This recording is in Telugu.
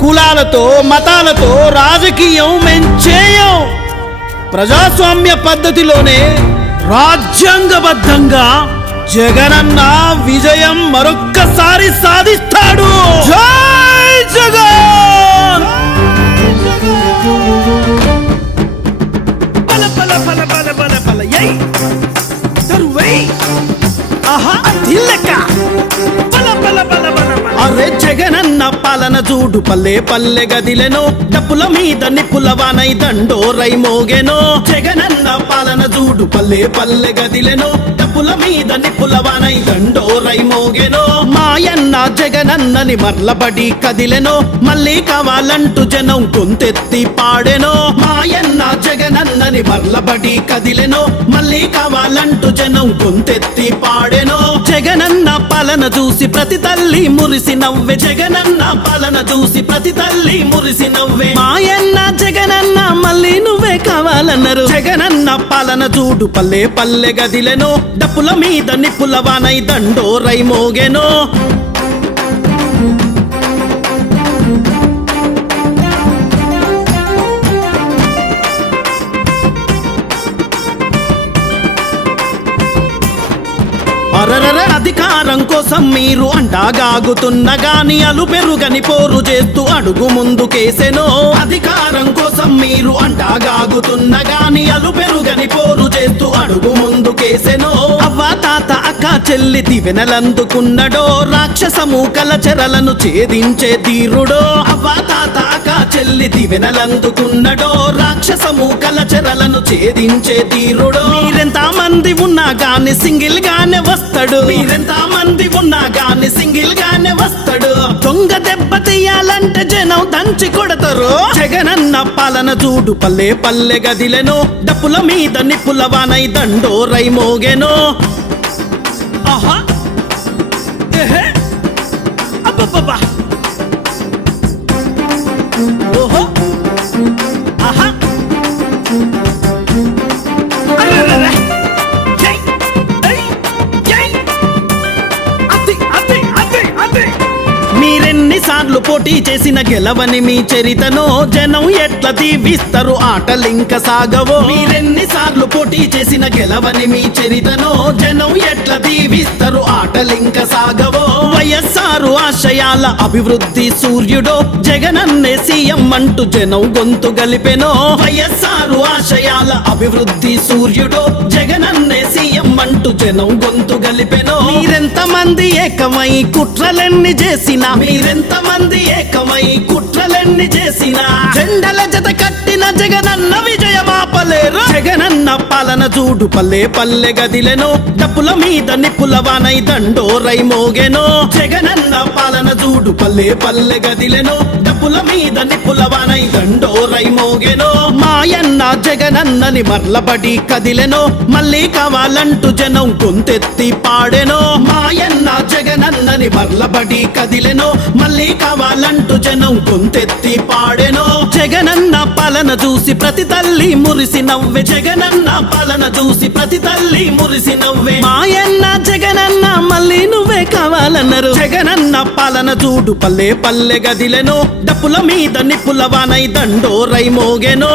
కులాలతో మతాలతో రాజకీయం మెంచేయం ప్రజాస్వామ్య పద్ధతిలోనే రాజ్యాంగబద్ధంగా జగనన్న విజయం మరొక్కసారి సాధిస్తాడు. జై జగన్! బల బల బల బల బల బల యై దరువై ఆహా దిల్లక బల బల బల బల అరే జగనన్న పాలన చూడు పల్లె పల్లె గదిలెనో డప్పుల మీద నిప్పులవానై దండోరై మోగెనో. జగనన్న పాలన చూడు పల్లె పల్లె గదిలెనో డప్పుల మీద నిప్పులవానై దండోరై మోగెనో. మాయన్న జగనన్నని మర్లబడి కదిలెనో మళ్ళీ కావాలంటూ జనం గొంతెత్తి పాడెనో. మాయన్న జగనన్నని మర్లబడి కదిలెనో మళ్ళీ కావాలంటూ జనం గొంతెత్తి పాడెనో. జగనన్న పాలన చూసి ప్రతి తల్లి మురిసి నవ్వే. జగనన్న పాలన చూసి ప్రతి తల్లి మురిసి నవ్వే. మాయన్న జగనన్న మళ్ళీ నువ్వే కావాలన్నారు. జగనన్న పాలన చూడు పల్లె పల్లె గదిలెనో డప్పుల మీద నిప్పులవానై దండోరై మోగెనో. అరరర అధికారం కోసం మీరు అంటాగాగుతున్న గాని అలు పెరుగని పోరు చేస్తూ అడుగు ముందుకేసెనో. అధికారం కోసం మీరు అంటాగాగుతున్న గాని అలు పెరుగని పోరు చేస్తూ అడుగు ముందుకేసెనో. అవ్వ తాత అక్క చెల్లి దివెనలందుకున్నడో రాక్షసము కలచెరలను ఛేదించే ధీరుడో. అవ్వ తాత అక్క చెల్లి దివెనలందుకున్నడో రాక్షసము కలచెరలను ఛేదించే ధీరుడో. మీరెంత మంది ఉన్నా గాని సింగిల్ గానే వస్తాడు. మీరెంత మంది ఉన్నా గాని సింగిల్ గానే వస్తాడు. దొంగ దెబ్బ తీయాలంటే జనం దంచి కొడతారు. జగనన్న పాలన చూడు పల్లె పల్లె గదిలెనో డప్పుల మీద నిప్పులవానై దండోరై మోగెనో. ఆహా ఏహే అబ్బబ్బబ్బా ఓహో ఆహా అరెరెరె జై జై అతి అతి అతి అతి. మీరెన్నిసార్లు పోటీ చేసిన గెలవని మీ చరితనో జనం ఎట్లా దీవిస్తారు ఆటలింక సాగవో. మీరెన్నిసార్లు పోటీ చేసిన గెలవని మీ చరితనో జనం ఎట్లా దీవిస్తారు ఆటలింక సాగవో. వైఎస్ఆర్ ఆశయాల అభివృద్ధి సూర్యుడో జగనన్నే సీఎం అంటూ జనం గొంతు గలిపెనో. వైఎస్ఆర్ ఆశయాల అభివృద్ధి సూర్యుడో జగనన్నే సీఎం అంటూ జనం గొంతు గలిపెనో. మీరెంత మంది ఏకమై కుట్రలెన్ని చేసినా మీరెంత మంది ఏకమై కుట్రలెన్ని చేసినా జెండల జత కట్టిన జగనన్న విజయమాపలేరు. జగనన్న పాలన చూడు పల్లె పల్లె గదిలెనో డప్పుల మీద నిప్పులవానై దండోరై మోగెనో. జగనన్న పాలన చూడు పల్లె పల్లె గదిలెనో డప్పుల మీద నిప్పులవానై దండోరై మోగెనో. మాయన్న జగనన్నని మర్లబడి కదిలెనో మళ్ళీ కావాలంటూ జనం గొంతెత్తి పాడెనో. మాయన్న జగనన్నని మర్లబడి కదిలెనో మళ్ళీ కావాలంటూ జనం గొంతెత్తి పాడెనో. జగనన్న పాలన చూసి ప్రతి తల్లి మురిసి నవ్వే. జగనన్న పాలన చూసి ప్రతి తల్లి మురిసి నవ్వే. మాయన్న జగనన్న మళ్ళీ నువ్వే కావాలన్నారు. జగనన్న పాలన చూడు పల్లె పల్లె గదిలెనో డప్పుల మీద నిప్పులవానై దండోరై మోగెనో.